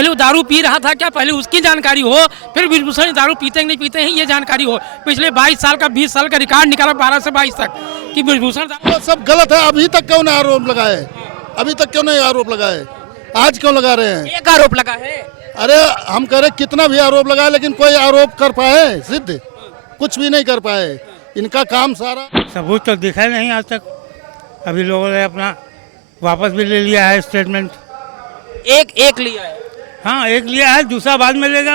पहले वो दारू पी रहा था क्या, पहले उसकी जानकारी हो, फिर ब्रिजभूषण दारू पीते नहीं पीते हैं ये जानकारी हो। पिछले 22 साल का 20 साल का रिकॉर्ड निकाला 12 से 22 तक कि ब्रिजभूषण वो सब गलत है। अभी तक क्यों नहीं आरोप लगाए, अभी तक क्यों नहीं आरोप लगाए, आज क्यों लगा रहे हैं? एक आरोप लगा है। अरे हम कह रहे कितना भी आरोप लगाए लेकिन कोई आरोप कर पाए सिद्ध, कुछ भी नहीं कर पाए। इनका काम सारा सबूत तो दिखा नहीं आज तक। अभी लोगों ने अपना वापस भी ले लिया है स्टेटमेंट। एक लिया है। हाँ, एक लिया है, दूसरा बाद में लेगा।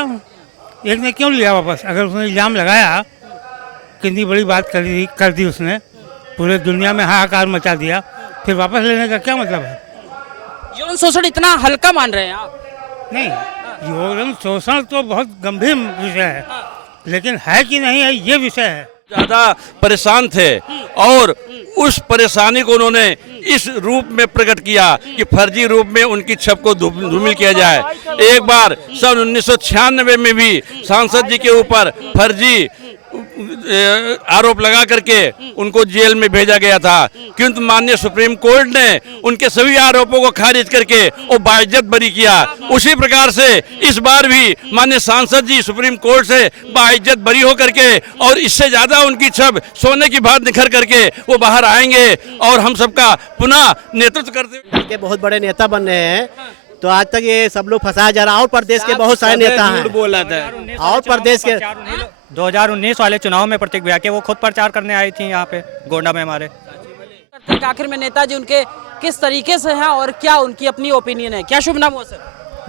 एक ने क्यों लिया वापस? अगर उसने इल्ज़ाम लगाया, कितनी बड़ी बात कर दी उसने, पूरे दुनिया में हाहाकार मचा दिया, फिर वापस लेने का क्या मतलब है? यौन शोषण इतना हल्का मान रहे हैं आप? नहीं, यौन शोषण तो बहुत गंभीर विषय है, लेकिन है कि नहीं है ये विषय है। ज़्यादा परेशान थे और उस परेशानी को उन्होंने इस रूप में प्रकट किया कि फर्जी रूप में उनकी छवि को धूमिल किया जाए। एक बार सन 1996 में भी सांसद जी के ऊपर फर्जी आरोप लगा करके उनको जेल में भेजा गया था, किंतु माननीय सुप्रीम कोर्ट ने उनके सभी आरोपों को खारिज करके वो बाइज्जत बरी किया। उसी प्रकार से इस बार भी माननीय सांसद जी सुप्रीम कोर्ट से बाइज्जत बरी होकर के और इससे ज्यादा उनकी छवि सोने की भांति निखर करके वो बाहर आएंगे और हम सबका पुनः नेतृत्व करते के बहुत बड़े नेता बन रहे हैं। तो आज तक ये सब लोग फंसाया जा रहा है और प्रदेश के बहुत सारे नेता हैं बोला था और प्रदेश के 2019 वाले चुनाव में प्रतिक्रिया के वो खुद प्रचार करने आई थी यहाँ पे गोंडा में हमारे। आखिर में नेताजी उनके किस तरीके से हैं और क्या उनकी अपनी ओपिनियन है? क्या शुभ नाम हुआ सर?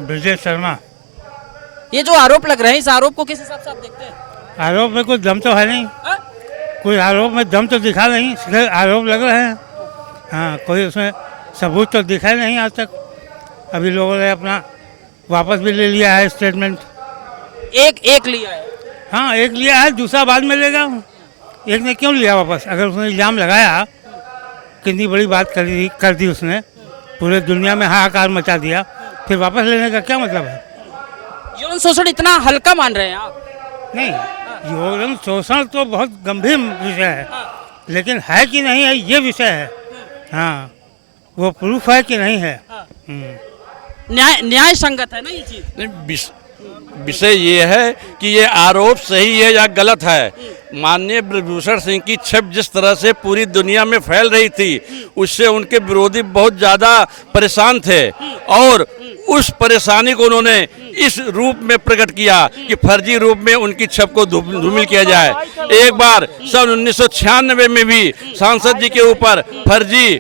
ब्रजेश शर्मा। ये जो आरोप लग रहे हैं, इस आरोप को किस हिसाब से आप देखते हैं? आरोप में कोई दम तो है नहीं, कोई आरोप में दम तो दिखा नहीं, सीधे आरोप लग रहे हैं। हाँ, कोई उसमें सबूत तो दिखा नहीं आज तक। अभी लोगों ने अपना वापस भी ले लिया है स्टेटमेंट। एक लिया है। हाँ, एक लिया है, दूसरा बाद में लेगा। एक ने क्यों लिया वापस? अगर उसने इल्ज़ाम लगाया, कितनी बड़ी बात कर दी उसने, पूरे दुनिया में हाहाकार मचा दिया, फिर वापस लेने का क्या मतलब है? यौन शोषण इतना हल्का मान रहे हैं आप? नहीं, यौन शोषण तो बहुत गंभीर विषय है, लेकिन है कि नहीं है ये विषय है। हाँ, वो प्रूफ है कि नहीं है। न्याय संगत है ना ये चीज? विषय ये है कि ये आरोप सही है या गलत है। माननीय ब्रिजभूषण सिंह की छवि जिस तरह से पूरी दुनिया में फैल रही थी, उससे उनके विरोधी बहुत ज़्यादा परेशान थे और उस परेशानी को उन्होंने इस रूप में प्रकट किया कि फर्जी रूप में उनकी छवि को धूमिल किया जाए। एक बार सन 1996 में भी सांसद जी के ऊपर फर्जी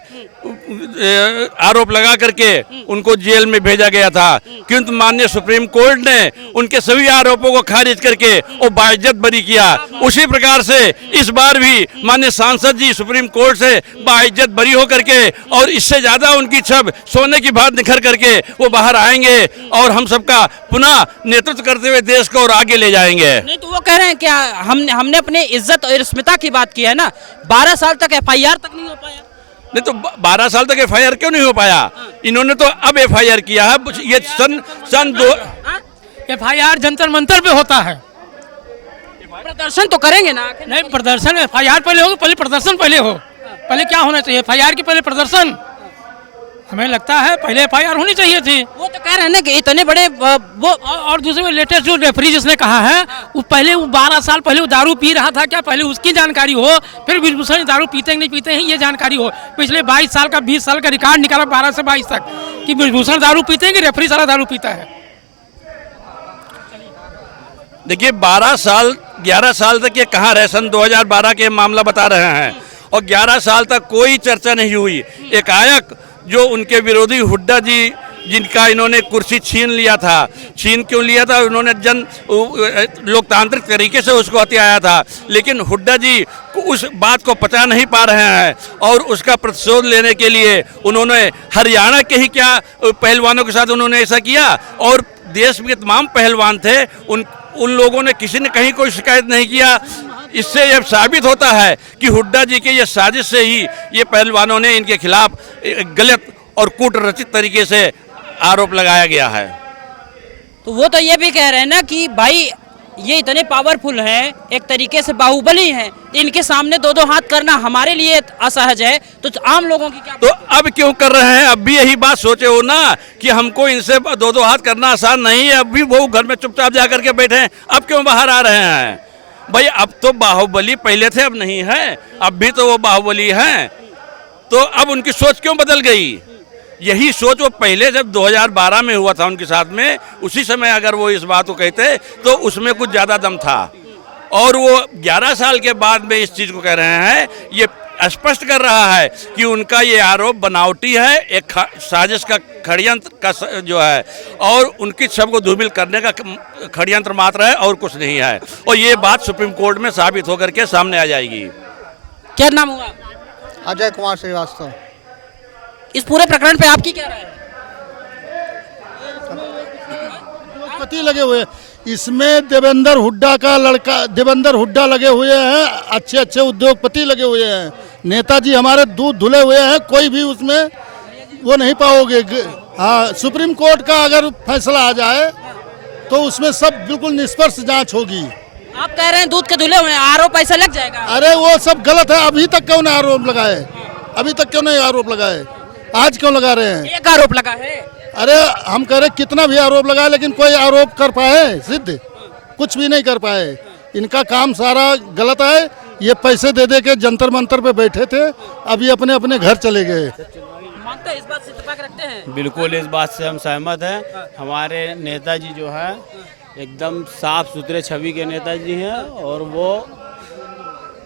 आरोप लगा करके उनको जेल में भेजा गया था, किंतु माननीय सुप्रीम कोर्ट ने उनके सभी आरोपों को खारिज करके वो बाइज्जत बरी किया। उसी प्रकार से इस बार भी माननीय सांसद जी सुप्रीम कोर्ट से बाइज्जत बरी होकर के और इससे ज्यादा उनकी छवि सोने की भांति निखर करके वो बाहर आएंगे और हम सबका पुनः नेतृत्व करते हुए देश को और आगे ले जाएंगे। नहीं तो वो कह रहे हैं क्या हमने अपने इज्जत और स्मिता की बात की है ना, 12 साल तक FIR तक नहीं हो पाया। नहीं तो 12 साल तक FIR क्यों नहीं हो पाया? इन्होंने तो अब FIR किया है। ये सन 2 FIR जंतर मंतर पे होता है। प्रदर्शन तो करेंगे ना? नहीं, प्रदर्शन FIR पहले होगा, पहले प्रदर्शन पहले हो। पहले क्या होना चाहिए? FIR के पहले प्रदर्शन। हमें लगता है पहले FIR होनी चाहिए थी। वो तो कह रहे हैं ना कि इतने बड़े वो और दूसरे लेटेस्ट जो रेफरी जिसने कहा है, वो पहले वो 12 साल पहले वो दारू पी रहा था क्या, पहले उसकी जानकारी हो, फिर ब्रिजभूषण दारू पीते नहीं पीते हैं ये जानकारी हो। पिछले 22 साल का 20 साल का रिकॉर्ड निकाला 12 से 22 तक कि ब्रिजभूषण दारू पीते हैं कि रेफरी सारा दारू पीता है। देखिए 11 साल तक ये कहाँ रहे? सन 2012 के मामला बता रहे हैं और 11 साल तक कोई चर्चा नहीं हुई। एकाएक जो उनके विरोधी हुड्डा जी जिनका इन्होंने कुर्सी छीन लिया था, छीन क्यों लिया था? उन्होंने लोकतांत्रिक तरीके से उसको हथियाया था, लेकिन हुड्डा जी उस बात को पचा नहीं पा रहे हैं और उसका प्रतिशोध लेने के लिए उन्होंने हरियाणा के ही क्या पहलवानों के साथ उन्होंने ऐसा किया और देश के तमाम पहलवान थे, उन लोगों ने किसी ने कहीं कोई शिकायत नहीं किया। इससे यह साबित होता है कि हुड्डा जी के ये साजिश से ही ये पहलवानों ने इनके खिलाफ गलत और कूटरचित तरीके से आरोप लगाया गया है। तो वो तो ये भी कह रहे हैं ना कि भाई ये इतने पावरफुल हैं, एक तरीके से बाहुबली हैं, इनके सामने दो दो हाथ करना हमारे लिए असहज है, तो आम लोगों की क्या? तो अब क्यों कर रहे हैं? अब भी यही बात सोचे हो ना कि हमको इनसे दो दो हाथ करना आसान नहीं है। अब भी वो घर में चुपचाप जा करके बैठे हैं, अब क्यों बाहर आ रहे हैं? भाई अब तो बाहुबली पहले थे, अब नहीं है। अब भी तो वो बाहुबली हैं, तो अब उनकी सोच क्यों बदल गई? यही सोच वो पहले जब 2012 में हुआ था उनके साथ में, उसी समय अगर वो इस बात को कहते तो उसमें कुछ ज़्यादा दम था। और वो 11 साल के बाद में इस चीज़ को कह रहे हैं, ये स्पष्ट कर रहा है कि उनका ये आरोप बनावटी है, एक साजिश का षड्यंत्र का जो है, और उनकी सबको धूमिल करने का षड्यंत्र मात्र है और कुछ नहीं है। और ये बात सुप्रीम कोर्ट में साबित होकर के सामने आ जाएगी। क्या नाम हुआ? अजय कुमार श्रीवास्तव। इस पूरे प्रकरण पे आपकी क्या राय है? उद्योगपति लगे हुए हैं इसमें, देवेंद्र हुड्डा लगे हुए हैं, अच्छे अच्छे उद्योगपति लगे हुए हैं, नेताजी हमारे दूध धुले हुए हैं, कोई भी उसमें वो नहीं पाओगे। हाँ, सुप्रीम कोर्ट का अगर फैसला आ जाए तो उसमें सब बिल्कुल निष्पक्ष जांच होगी। आप कह रहे हैं दूध के धुले हुए हैं, आरोप ऐसा लग जाएगा? अरे वो सब गलत है। अभी तक क्यों नहीं आरोप लगाए? अभी तक क्यों नहीं आरोप लगाए? आज क्यों लगा रहे हैं? एक आरोप लगा है। अरे हम कह रहे कितना भी आरोप लगाए, लेकिन कोई आरोप कर पाए सिद्ध? कुछ भी नहीं कर पाए। इनका काम सारा गलत है। ये पैसे दे दे के जंतर मंतर पे बैठे थे, अभी अपने अपने घर चले गए। मानते हैं, इस बात से इत्तेफाक रखते हैं? बिल्कुल, इस बात से हम सहमत हैं। हमारे नेताजी जो है एकदम साफ सुथरे छवि के नेताजी हैं, और वो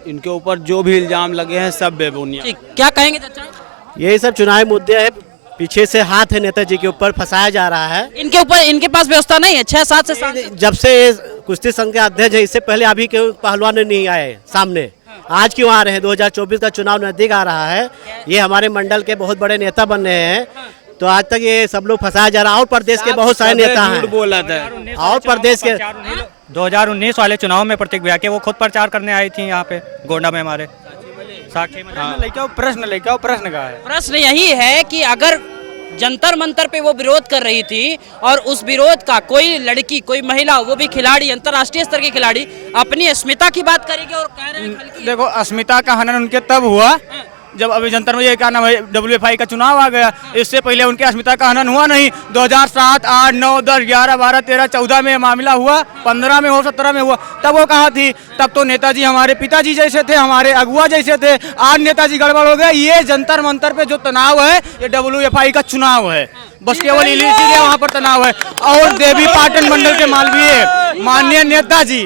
इनके ऊपर जो भी इल्जाम लगे हैं सब बेबुनियाद। ठीक, क्या कहेंगे चाचा? यही सब चुनावी मुद्दे हैं, पीछे से हाथ है नेताजी के ऊपर, फंसाया जा रहा है। इनके ऊपर, इनके पास व्यवस्था नहीं है? 6-7 से जब से कुश्ती संघ के अध्यक्ष है, इससे पहले अभी के पहलवान नहीं आए सामने, आज क्यों आ रहे हैं? 2024 का चुनाव नजदीक आ रहा है, ये हमारे मंडल के बहुत बड़े नेता बन रहे हैं, तो आज तक ये सब लोग फंसाया जा रहा है। और प्रदेश के बहुत सारे नेता हैं, बोला था, और प्रदेश के 2019 वाले चुनाव में प्रतीक के वो खुद प्रचार करने आई थी यहाँ पे गोंडा में हमारे साक्षी में। प्रश्न का है, प्रश्न यही है कि अगर जंतर मंतर पे वो विरोध कर रही थी, और उस विरोध का कोई लड़की, कोई महिला, वो भी खिलाड़ी, अंतर्राष्ट्रीय स्तर की खिलाड़ी, अपनी अस्मिता की बात करेगी और कह रहे हैं देखो अस्मिता का हनन उनके तब हुआ जब अभी जंतर में ये क्या नाम है WFI का चुनाव आ गया। इससे पहले उनकी अस्मिता का हनन हुआ नहीं। 2007, 8, 9, 10, 11, 12, 13, 14 में मामला हुआ, 15 में हो, 17 में हुआ, तब वो कहाँ थी? तब तो नेताजी हमारे पिताजी जैसे थे, हमारे अगुआ जैसे थे। आज नेताजी गड़बड़ हो गए। ये जंतर मंतर पे जो तनाव है, ये WFI का चुनाव है, बस केवल इसीलिए वहाँ पर तनाव है। और देवी पाटन मंडल के मालवीय माननीय नेताजी